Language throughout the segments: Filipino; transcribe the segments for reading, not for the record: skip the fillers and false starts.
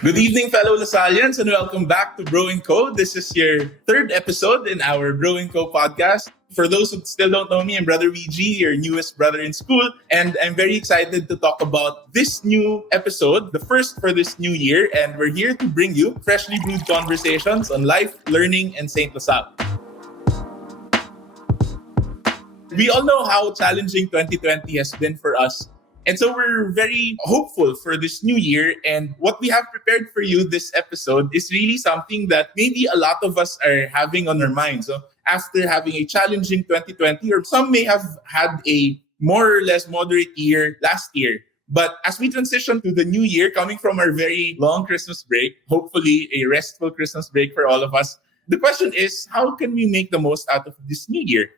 Good evening, fellow Lasallians, and welcome back to Bro & Co. This is your third episode in our Bro & Co podcast. For those who still don't know me, I'm Brother VG, your newest brother in school, and I'm very excited to talk about this new episode, the first for this new year, and we're here to bring you freshly brewed conversations on life, learning, and St. LaSalle. We all know how challenging 2020 has been for us. And so we're very hopeful for this new year. And what we have prepared for you this episode is really something that maybe a lot of us are having on our minds. So after having a challenging 2020, or some may have had a more or less moderate year last year. But as we transition to the new year, coming from our very long Christmas break, hopefully a restful Christmas break for all of us, the question is, how can we make the most out of this new year?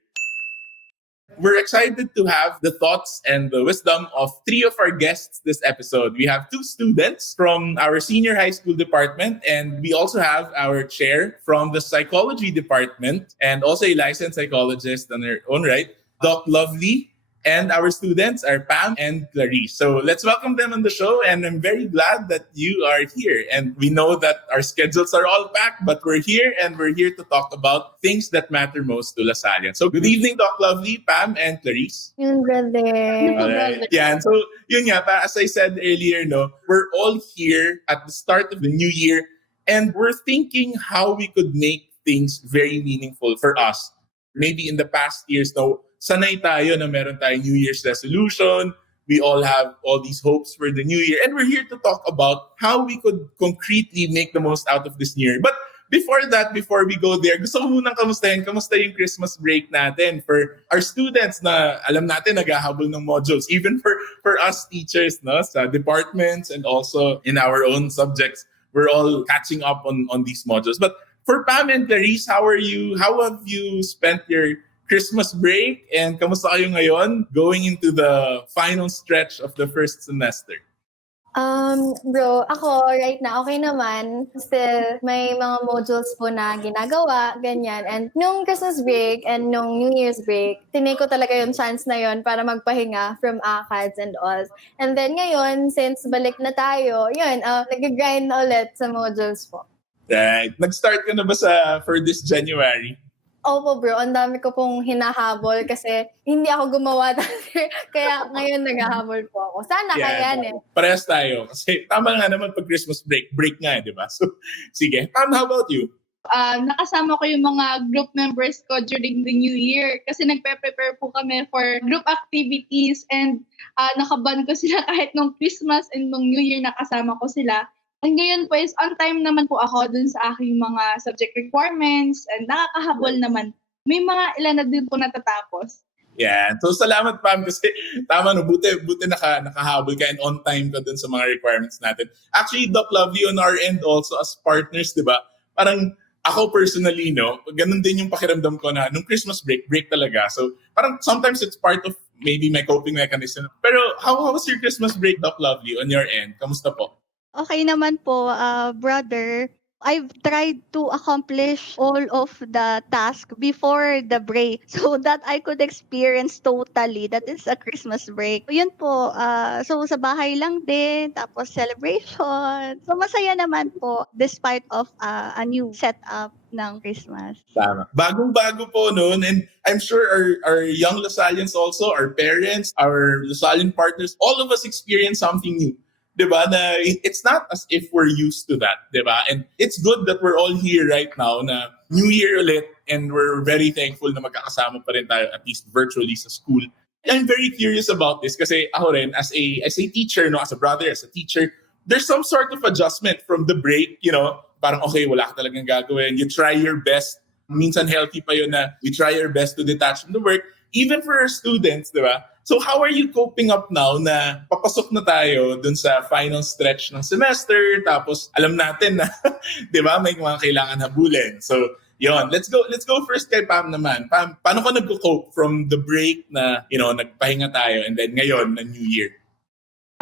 We're excited to have the thoughts and the wisdom of three of our guests this episode. We have two students from our senior high school department, and we also have our chair from the psychology department, and also a licensed psychologist on her own right, Doc Lovely. And our students are Pam and Clarisse. So let's welcome them on the show. And I'm very glad that you are here. And we know that our schedules are all packed, but we're here and we're here to talk about things that matter most to Lasallians. So good evening, Doc Lovely, Pam, and Clarisse. Yung brother. All right. Yeah, and so yun nga, as I said earlier, we're all here at the start of the new year and we're thinking how we could make things very meaningful for us. Maybe in the past years, sanay tayo na meron tayong New Year's resolution. We all have all these hopes for the new year. And we're here to talk about how we could concretely make the most out of this new year. But before that, before we go there, gusto ko munang kamusta yung Christmas break natin for our students na alam natin naghahabol ng modules. Even for us teachers sa departments and also in our own subjects, we're all catching up on these modules. But for Pam and Clarisse, how are you? How have you spent your Christmas break, and kamusta kayo ngayon going into the final stretch of the first semester? Bro, ako right now, okay naman. Still, may mga modules po na ginagawa, ganyan. And nung Christmas break and nung New Year's break, tinake ko talaga yung chance na yon para magpahinga from ACADS and all. And then ngayon, since balik na tayo, nag-grind na ulit sa modules po. Right. Nag-start ka na ba for this January? Opo bro, ang dami ko pong hinahabol kasi hindi ako gumawa dati. Kaya ngayon naghahabol po ako. Sana kayanin. Parehas tayo. Kasi tama nga naman pag Christmas break nga, di ba? So, sige. Pam, how about you? Nakasama ko yung mga group members ko during the New Year kasi nagpe-prepare po kami for group activities and nakaban ko sila kahit nung Christmas and nung New Year nakasama ko sila. And ngayon po is on time naman po ako dun sa aking mga subject requirements and nakakahabol naman. May mga ilan na din po natatapos. Yeah. So salamat Pam kasi tama buti nakahabol ka and on time ka dun sa mga requirements natin. Actually, Doc Lovely on our end also as partners, di ba? Parang ako personally, ganun din yung pakiramdam ko na nung Christmas break talaga. So parang sometimes it's part of maybe my coping mechanism. Pero how was your Christmas break, Doc Lovely, on your end? Kamusta po? Okay naman po, brother. I've tried to accomplish all of the task before the break so that I could experience totally that is a Christmas break. Yun po, so sa bahay lang din, tapos celebration. So masaya naman po despite of a new setup ng Christmas. Tama. Bagong-bago po noon, and I'm sure our young Lasallians also, our parents, our Lasallian partners, all of us experience something new. Diba? Na it's not as if we're used to that, diba? And it's good that we're all here right now na New Year ulit, and we're very thankful na magkakasama pa rin tayo at least virtually sa school. I'm very curious about this kasi ako rin as a teacher, as a brother, as a teacher, there's some sort of adjustment from the break, parang okay, wala ka talagang gagawin. You try your best. Minsan healthy pa yun na we try our best to detach from the work. Even for our students, diba? So how are you coping up now na papasok na tayo dun sa final stretch ng semester, tapos alam natin na, di ba, may mga kailangan habulin. So, yon, let's go first kay Pam naman. Pam, paano ka nag-cope from the break na, nagpahinga tayo and then ngayon na New Year?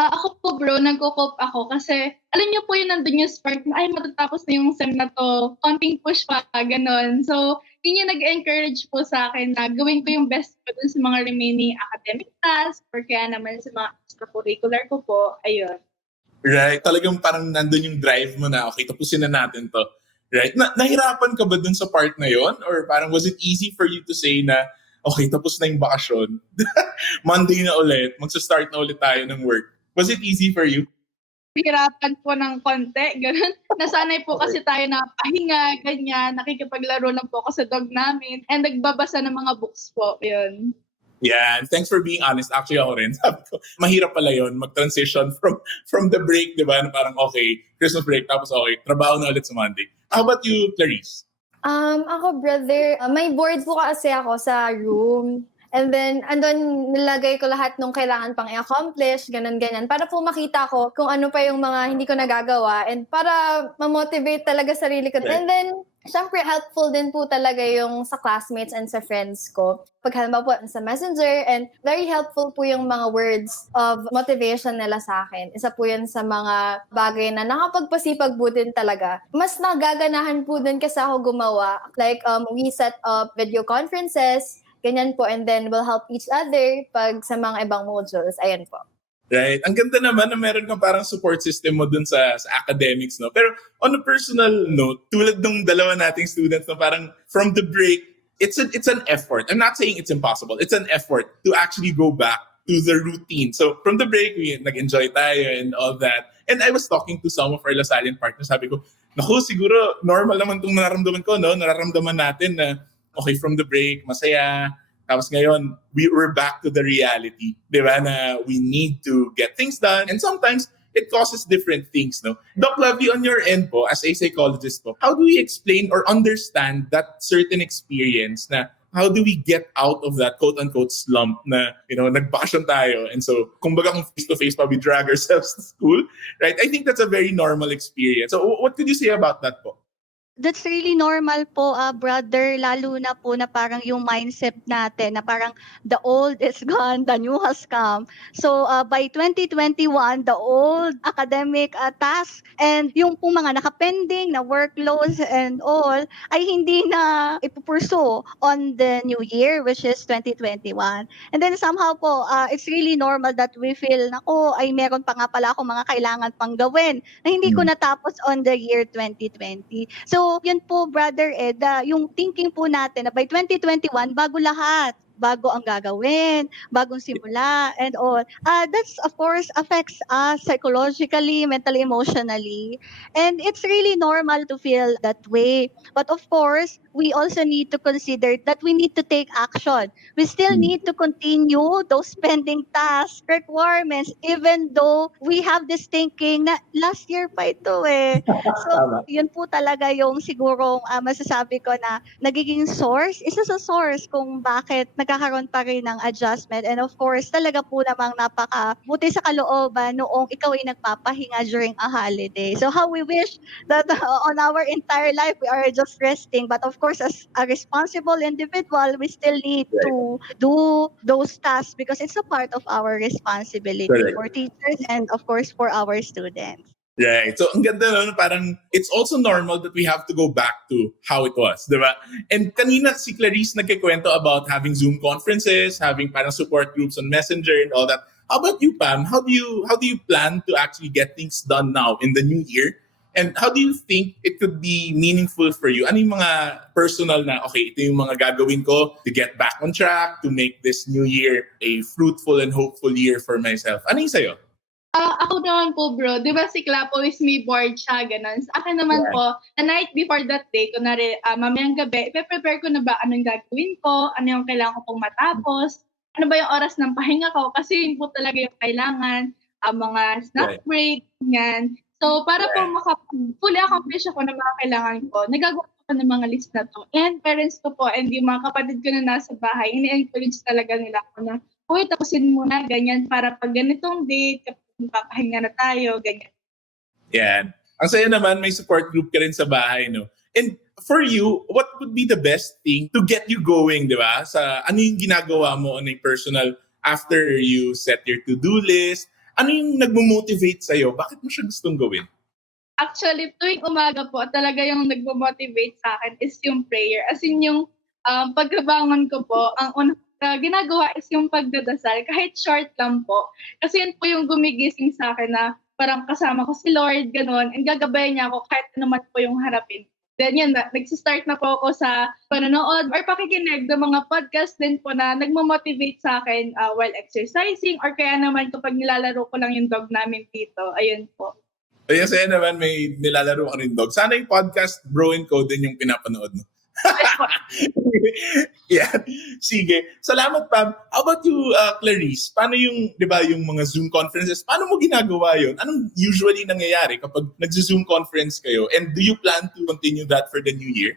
Ako po bro, nagko-cope ako kasi alam niyo po yun nandun yung spark na matatapos na yung sem na to, konting push pa, ganon. So, yun yung nag-encourage po sa akin na gawin ko yung best ko dun sa mga remaining academic tasks or kaya naman sa mga extracurricular ko po, ayun. Right? Talagang parang nandun yung drive mo na, okay, tapusin na natin to. Right? Nahirapan ka ba dun sa part na yon? Or parang was it easy for you to say na, okay, tapos na yung bakasyon. Monday na ulit. Magsa-start na ulit tayo ng work. Was it easy for you? Hirapan po ng konti, ganun. Nasanay po kasi tayo na pahinga, ganyan. Nakikipaglaro lang po ako sa dog namin. And nagbabasa ng mga books po, yun. Yeah, and thanks for being honest. Actually, ako rin. Sabi ko, mahirap pala yun, mag-transition from the break, di ba? Na parang, okay, Christmas break, tapos okay, trabaho na ulit sa Monday. How about you, Clarisse? Ako, brother, may board po kasi ako sa room. And then, andun nilagay ko lahat nung kailangan pang i-accomplish, ganun-ganyan. Para po makita ko kung ano pa yung mga hindi ko nagagawa and para ma-motivate talaga sarili ko. Right. And then, syempre, helpful din po talaga yung sa classmates and sa friends ko. Pag halimbawa po sa messenger, and very helpful po yung mga words of motivation nila sa akin. Isa po yun sa mga bagay na nakapagpasipag po din talaga. Mas nagaganahan po din kasi ako gumawa. Like, we set up video conferences, ganyan po, and then we'll help each other pag sa mga ibang modules. Ayan po. Right? Ang ganda naman na meron kang parang support system mo dun sa academics, no? Pero on a personal note, tulad ng dalawa nating students na parang from the break, it's an effort. I'm not saying it's impossible. It's an effort to actually go back to the routine. So from the break, we nag-enjoy tayo and all that. And I was talking to some of our Lasallian partners. Sabi ko, naku, siguro normal naman itong nararamdaman ko, no? Nararamdaman natin na okay, from the break, masaya. Tapos ngayon, we're back to the reality. Di ba? Na we need to get things done. And sometimes, it causes different things, no? Doc Lovely, on your end po, as a psychologist po, how do we explain or understand that certain experience na how do we get out of that quote-unquote slump na, nagbakasyon tayo. And so, kumbaga kung face-to-face pa, we drag ourselves to school, right? I think that's a very normal experience. So, what could you say about that po? That's really normal po, brother, lalo na po na parang yung mindset natin na parang the old is gone, the new has come. So by 2021, the old academic task and yung po mga nakapending na workloads and all ay hindi na ipupursue on the new year, which is 2021. And then somehow po, it's really normal that we feel na, ay meron pa nga pala ako mga kailangan pang gawin na hindi ko natapos on the year 2020. So, yun po, Brother Ed, yung thinking po natin na by 2021, bago lahat. Bago ang gagawin, bagong simula, and all. That's, of course, affects us psychologically, mentally, emotionally. And it's really normal to feel that way. But of course, we also need to consider that we need to take action. We still need to continue those pending tasks, requirements, even though we have this thinking na last year pa ito eh. So, yun po talaga yung sigurong masasabi ko na nagiging source. Isa sa source kung bakit nagkakaroon pa rin ng adjustment. And of course, talaga po namang napaka-buti sa kalooban noong ikaw ay nagpapahinga during a holiday. So how we wish that on our entire life, we are just resting. But of course, as a responsible individual, we still need to do those tasks because it's a part of our responsibility for teachers and of course for our students. Right. So, ang ganda no, parang it's also normal that we have to go back to how it was, di ba? And kanina si Clarisse nagkikwento about having Zoom conferences, having parang support groups on Messenger and all that. How about you, Pam? How do you plan to actually get things done now in the new year? And how do you think it could be meaningful for you? Ano yung mga personal na, okay, ito yung mga gagawin ko to get back on track, to make this new year a fruitful and hopeful year for myself? Ano yung sa'yo? Ako naman po, bro, di ba si Clapo is may board siya, ganun. Sa akin naman po, the night before that day, kunwari, mamayang gabi, prepare ko na ba anong gagawin ko, ano yung kailangan ko pong matapos, ano ba yung oras ng pahinga ko, kasi yun po talaga yung kailangan, mga snack break, yan. So, para po fully accomplish ako ng mga kailangan ko, nagagawa ko ng mga list na to. And parents ko po, and yung mga kapatid ko na nasa bahay, ini-encourage talaga nila ako na, uy, tapusin mo na, ganyan, para pag ganitong date, papahinga na tayo, ganyan. Yan. Ang saya naman, may support group ka rin sa bahay, no? And for you, what would be the best thing to get you going, di ba? Sa ano yung ginagawa mo on a personal after you set your to-do list? Ano yung nagmo-motivate sa'yo? Bakit mo siya gustong gawin? Actually, tuwing umaga po, talaga yung nagmo-motivate sa akin is yung prayer. As in yung pagkabangon ko po, ang unang ginagawa is yung pagdadasal, kahit short lang po. Kasi yun po yung gumigising sa akin na, parang kasama ko si Lord, gano'n, and gagabayan niya ako kahit ano man po yung harapin. Then yun, nagsistart na po ako sa panonood or pakikinig ng mga podcast din po na nagmamotivate sa akin while exercising or kaya naman kapag nilalaro ko lang yung dog namin dito. Ayun po. Kaya saya naman may nilalaro ka rin dog. Sana yung podcast Bro and Co din yung pinapanood mo. Yeah. Sige. Salamat, Pam. How about you, Clarisse? Paano yung, di ba, yung mga Zoom conferences? Paano mo ginagawa yun? Anong usually nangyayari kapag nag-Zoom conference kayo? And do you plan to continue that for the new year?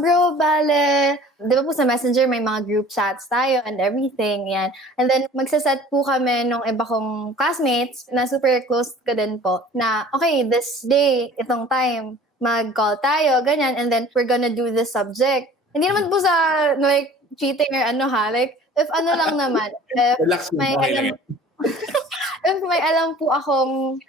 Bro, bale, di ba po sa Messenger may mga group chats tayo and everything, yan. And then, magsaset po kami nung iba kong classmates na super close ko din po na, okay, this day, itong time, mag-call tayo, ganyan, and then we're gonna do this subject. Hindi naman po sa, like, cheating or ano ha, like, if ano lang naman, if Relax lang, may okay lang alam, yan. if may alam po akong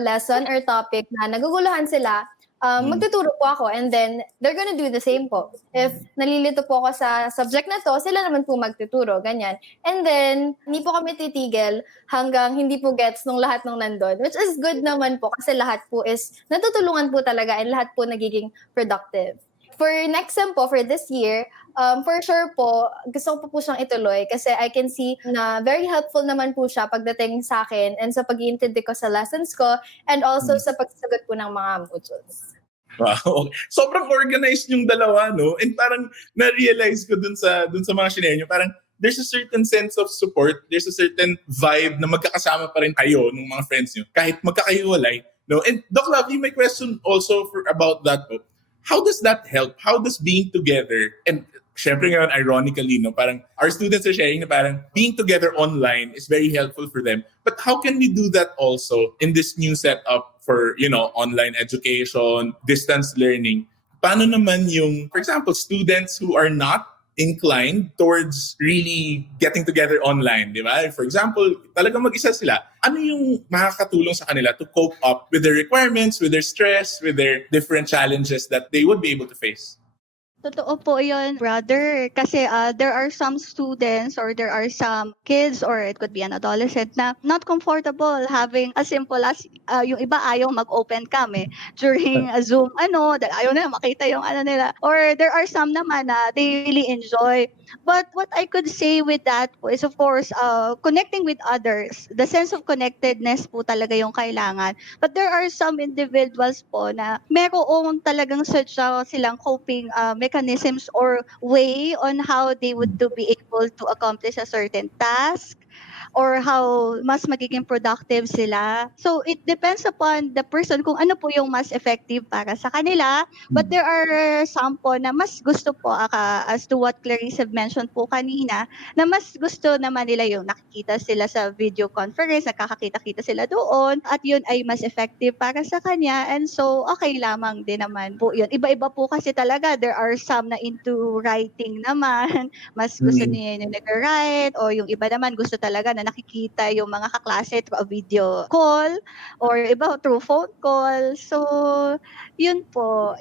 lesson or topic na naguguluhan sila, magtuturo po ako and then they're gonna do the same po. If nalilito po ako sa subject na to, sila naman po magtuturo, ganyan. And then, hindi po kami titigil hanggang hindi po gets nung lahat nung nandun, which is good naman po kasi lahat po is natutulungan po talaga and lahat po nagiging productive. For next sem po, for this year, for sure po, gusto ko po siyang ituloy kasi I can see na very helpful naman po siya pagdating sa akin and sa pag-iintindi ko sa lessons ko and also sa pagsasagot po ng mga modules. Wow. Sobrang organized yung dalawa, no? And parang na-realize ko dun sa mga shinare nyo, parang there's a certain sense of support, there's a certain vibe na magkakasama pa rin kayo ng mga friends nyo, kahit magkakaiwalay, no? And Doc Lovely, my question also about that po. How does that help? How does being together, and syempre ngayon, ironically, no, parang our students are sharing na parang being together online is very helpful for them. But how can we do that also in this new setup for, online education, distance learning? Paano naman yung, for example, students who are not inclined towards really getting together online, di ba? For example, talagang mag-isa sila. Ano yung makakatulong sa kanila to cope up with their requirements, with their stress, with their different challenges that they would be able to face? Totoo po yun, brother. Kasi there are some students or there are some kids or it could be an adolescent na not comfortable having as simple as yung iba ayaw mag-open cam during a Zoom, ayaw na makita yung nila. Or there are some naman na they really enjoy. But what I could say with that po is of course, connecting with others. The sense of connectedness po talaga yung kailangan. But there are some individuals po na meron talagang silang coping mechanisms or way on how they would to be able to accomplish a certain task or how mas magiging productive sila. So it depends upon the person kung ano po yung mas effective para sa kanila. But there are some po na mas gusto po, as to what Clarisse have mentioned po kanina, na mas gusto naman nila yung nakikita sila sa video conference, nakakakita-kita sila doon, at yun ay mas effective para sa kanya. And so, okay lamang din naman po yun. Iba-iba po kasi talaga. There are some na into writing naman, mas gusto niya yung nag-write, o yung iba naman gusto talaga na nakikita yung mga kaklase through a video call, or iba through phone call. So, yun po.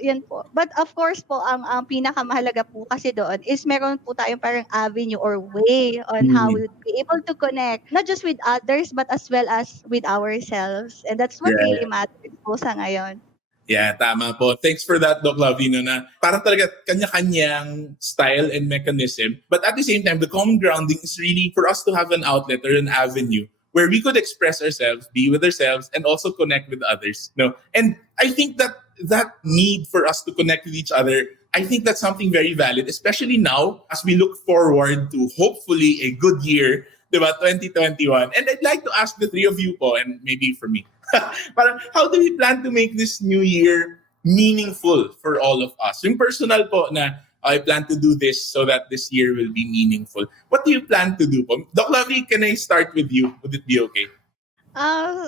But of course po, ang pinakamahalaga po kasi doon is meron po tayong parang avenue or way on how we would be able to connect, not just with others, but as well as with ourselves. And that's what really matters po sa ngayon. Yeah, tama po. Thanks for that, Doc Lavino, na parang talaga kanya-kanyang style and mechanism. But at the same time, the common grounding is really for us to have an outlet or an avenue where we could express ourselves, be with ourselves, and also connect with others. No? And I think that need for us to connect with each other, I think that's something very valid, especially now as we look forward to hopefully a good year, diba, 2021. And I'd like to ask the three of you po, and maybe for me, parang, how do we plan to make this new year meaningful for all of us? Yung personal po na I plan to do this so that this year will be meaningful. What do you plan to do po? Doc Lovey, can I start with you? Would it be okay?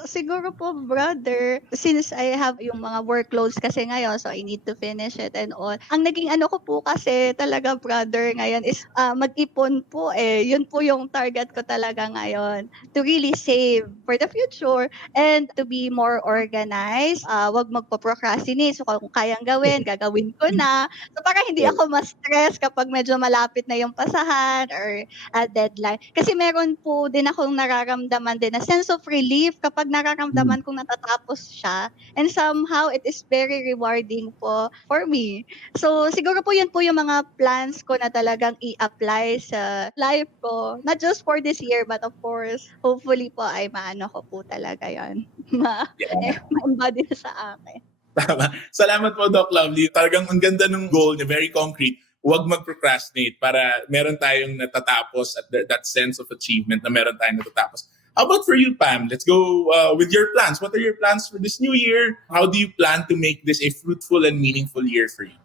Siguro po, brother, since I have yung mga workloads kasi ngayon, so I need to finish it and all. Ang naging ko po kasi talaga, brother, ngayon is mag-ipon po Yun po yung target ko talaga ngayon. To really save for the future and to be more organized. Wag magpo-procrastinate. So kung kayang gagawin ko na. So para hindi ako ma-stress kapag medyo malapit na yung pasahan or deadline. Kasi meron po din akong nararamdaman din na sense of relief relief kapag nararamdaman kong natatapos siya. And somehow, it is very rewarding po for me. So, siguro po yun po yung mga plans ko na talagang i-apply sa life ko. Not just for this year, but of course, hopefully po ay maano ko po talaga yun. Yeah. Ma-embody na sa akin. Tama. Salamat po, Doc Lovely. Talagang ang ganda ng goal niya, very concrete. Huwag mag-procrastinate para meron tayong natatapos at that sense of achievement na meron tayong natatapos. How about for you, Pam? Let's go with your plans. What are your plans for this new year? How do you plan to make this a fruitful and meaningful year for you?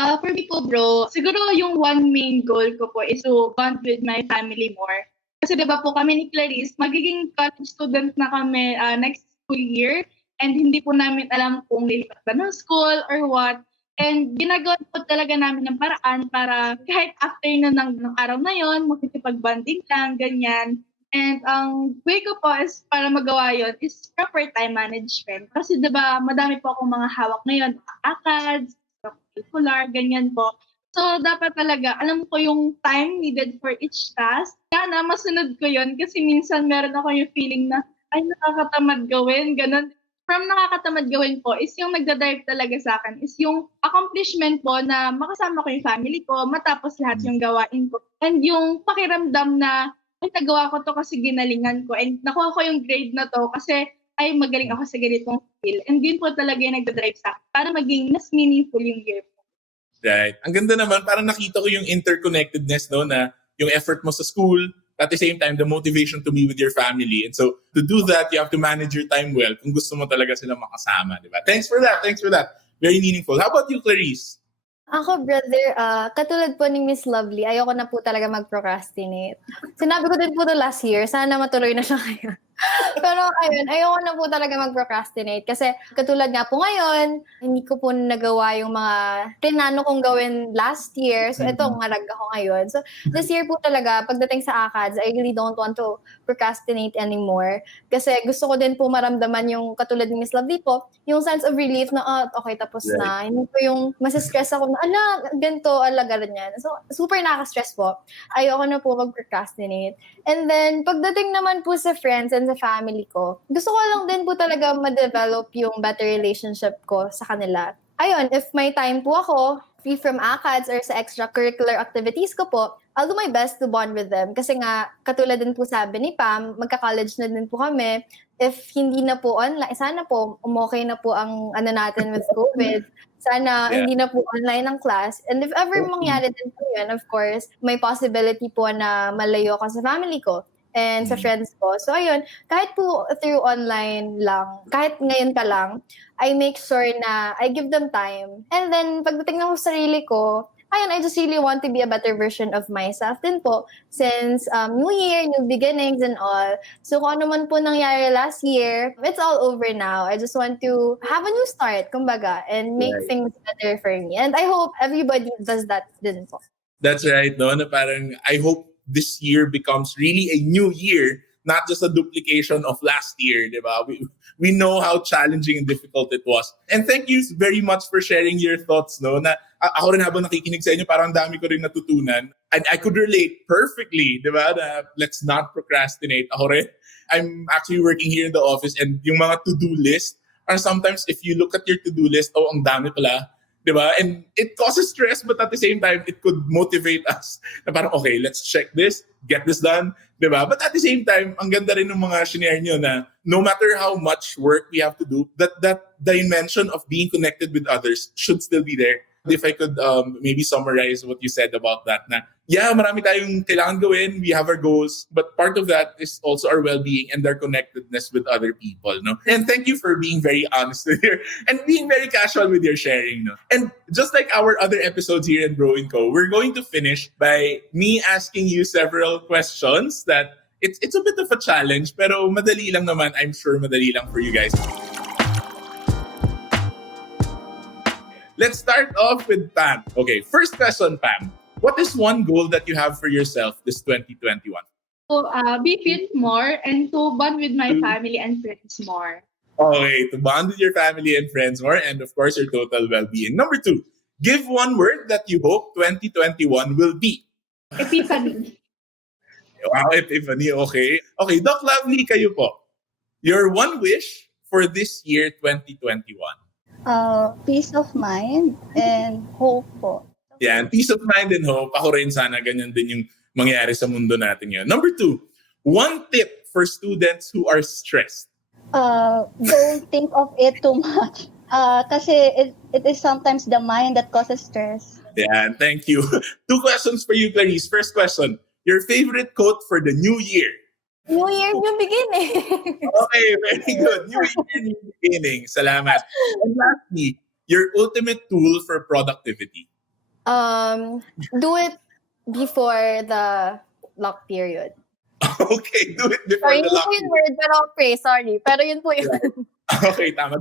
For me po, bro, siguro yung one main goal ko po is to bond with my family more. Kasi diba po kami ni Clarisse, magiging college student na kami next school year and hindi po namin alam kung lilipat ba ng school or what. And ginagawa po talaga namin ng paraan para kahit after na ng araw na yon, makikipag-bonding lang, ganyan. And ang way ko po is para magawa yon is proper time management. Kasi diba, madami po akong mga hawak ngayon, ACADS, curricular, ganyan po. So, dapat talaga, alam ko yung time needed for each task. Sana, masunod ko yon kasi minsan meron ako yung feeling na, ay, nakakatamad gawin, ganun. From nakakatamad gawin po is yung nagdadrive talaga sa akin is yung accomplishment po na makasama ko yung family ko, matapos lahat yung gawain ko. And yung pakiramdam na, ay, nagawa ko to kasi ginalingan ko and nakuha ko yung grade na to kasi ay magaling ako sa ganitong skill. And yun po talaga yung nagdadrive sa akin para maging mas meaningful yung year po. Right. Ang ganda naman, parang nakita ko yung interconnectedness, no, na yung effort mo sa school, at the same time, the motivation to be with your family. And so, to do that, you have to manage your time well kung gusto mo talaga sila makasama, di ba? Thanks for that. Very meaningful. How about you, Clarisse? Ako, brother, katulad po ni Miss Lovely, ayoko na po talaga mag-procrastinate. Sinabi ko din po to last year, sana matuloy na siya ngayon. Pero ayun, ayoko na po talaga mag-procrastinate kasi katulad nga po ngayon, hindi ko po nagawa yung mga pinano kong gawin last year. So ito, ngarag ako ngayon. So this year po talaga, pagdating sa ACADS, I really don't want to procrastinate anymore. Kasi gusto ko din po maramdaman yung katulad ni Miss Lovely po, yung sense of relief na, okay, tapos na. Hindi po yung masistress ako na, ganito, ganyan. So super nakaka-stress po. Ayoko na po mag-procrastinate. And then, pagdating naman po sa friends and sa family ko, gusto ko lang din po talaga ma-develop yung better relationship ko sa kanila. Ayun, if may time po ako, free from ACADS or sa extracurricular activities ko po, I'll do my best to bond with them. Kasi nga, katulad din po sabi ni Pam, magka-college na din po kami. If hindi na po online, sana po, umokay na po ang natin with COVID. Sana hindi na po online ang class. And if ever mangyari din po yan, of course, may possibility po na malayo ko sa family ko and sa friends ko. So ayun, kahit po through online lang, kahit ngayon pa lang, I make sure na I give them time. And then, pagdating na sa sarili ko, ayun, I just really want to be a better version of myself din po. Since New Year, new beginnings and all. So kung ano man po nangyari last year, it's all over now. I just want to have a new start, kumbaga, and make things better for me. And I hope everybody does that din po. That's right, no? Na parang, I hope this year becomes really a new year, not just a duplication of last year, di ba? We know how challenging and difficult it was. And thank you very much for sharing your thoughts, no? Na ako rin habang nakikinig sa inyo, parang dami ko rin natutunan. And I could relate perfectly, di ba? Na let's not procrastinate. Ako rin, I'm actually working here in the office and yung mga to-do list, parang sometimes if you look at your to-do list, ang dami pala. Diba? And it causes stress, but at the same time, it could motivate us. Na parang, okay, let's check this, get this done. Diba? But at the same time, ang ganda rin ng mga shinare nyo na no matter how much work we have to do, that dimension of being connected with others should still be there. If I could maybe summarize what you said about that, na yeah, marami tayong kailangan gawin, we have our goals, but part of that is also our well-being and our connectedness with other people, no? And thank you for being very honest here and being very casual with your sharing, no? And just like our other episodes here in Bro & Co, we're going to finish by me asking you several questions that it's a bit of a challenge, pero madali lang naman. I'm sure madali lang for you guys. Let's start off with Pam. Okay, first question, Pam. What is one goal that you have for yourself this 2021? To be fit more and to bond with my family and friends more. Okay, to bond with your family and friends more, and of course, your total well-being. Number 2, give one word that you hope 2021 will be. Epiphany. Wow, epiphany, okay. Okay, Doc Lovely, kayo po. Your one wish for this year, 2021. Peace of mind and hope po. Yan, peace of mind and hope. Ako rin sana ganyan din yung mangyari sa mundo natin ngayon. Number 2, one tip for students who are stressed. Don't think of it too much. Kasi it is sometimes the mind that causes stress. Yan, thank you. 2 questions for you, Clarisse. First question, your favorite quote for the new year? New Year, new beginning. Okay, very good. New year, new beginning. Salamat. And lastly, your ultimate tool for productivity. Do it before the lock period. Okay, do it before Sorry, the hindi lock. po yung word, pero pray, sorry. Pero yun po yun. Okay, tama.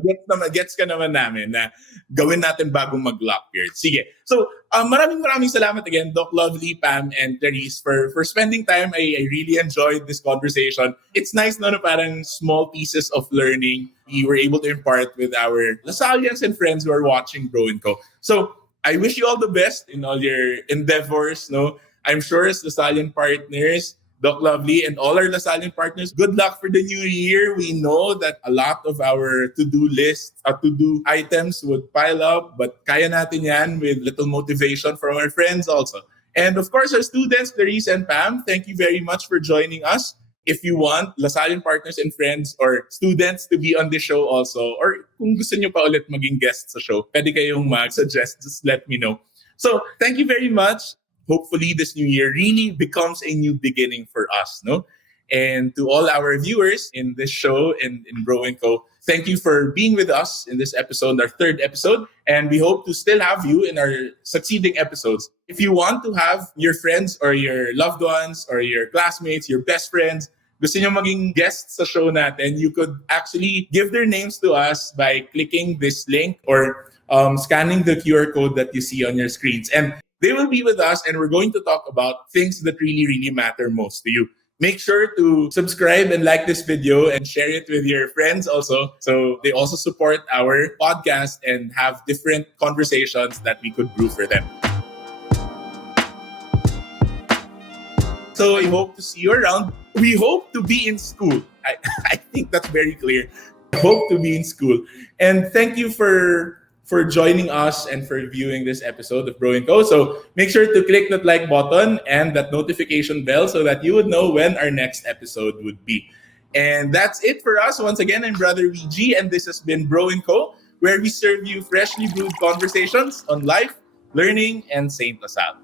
Gets ka naman namin na gawin natin bagong mag-lock period. Sige. So, maraming salamat again, Doc Lovely, Pam, and Clarisse for spending time. I really enjoyed this conversation. It's nice no, parang small pieces of learning we were able to impart with our Lasallians and friends who are watching Bro & Co. So, I wish you all the best in all your endeavors. No, I'm sure as Lasallian partners, Doc Lovely, and all our Lasallian partners, good luck for the new year. We know that a lot of our to-do lists, to-do items would pile up, but kaya natin yan with little motivation from our friends also. And of course, our students, Clarisse and Pam, thank you very much for joining us. If you want Lasallian partners and friends or students to be on the show also, or kung gusto nyo pa ulit maging guest sa show, pwede kayong mag-suggest, just let me know. So, thank you very much. Hopefully this new year really becomes a new beginning for us, no? And to all our viewers in this show in Bro & Co, thank you for being with us in this episode, our 3rd episode. And we hope to still have you in our succeeding episodes. If you want to have your friends or your loved ones or your classmates, your best friends, gusto nyo maging guests sa show natin, you could actually give their names to us by clicking this link or scanning the QR code that you see on your screens. And they will be with us and we're going to talk about things that really, really matter most to you. Make sure to subscribe and like this video and share it with your friends also. So they also support our podcast and have different conversations that we could brew for them. So I hope to see you around. We hope to be in school. I think that's very clear. Hope to be in school. And thank you for joining us and for viewing this episode of Bro & Co. So make sure to click that like button and that notification bell so that you would know when our next episode would be. And that's it for us. Once again, I'm Brother VG and this has been Bro & Co, where we serve you freshly brewed conversations on life, learning, and Saint Lasal.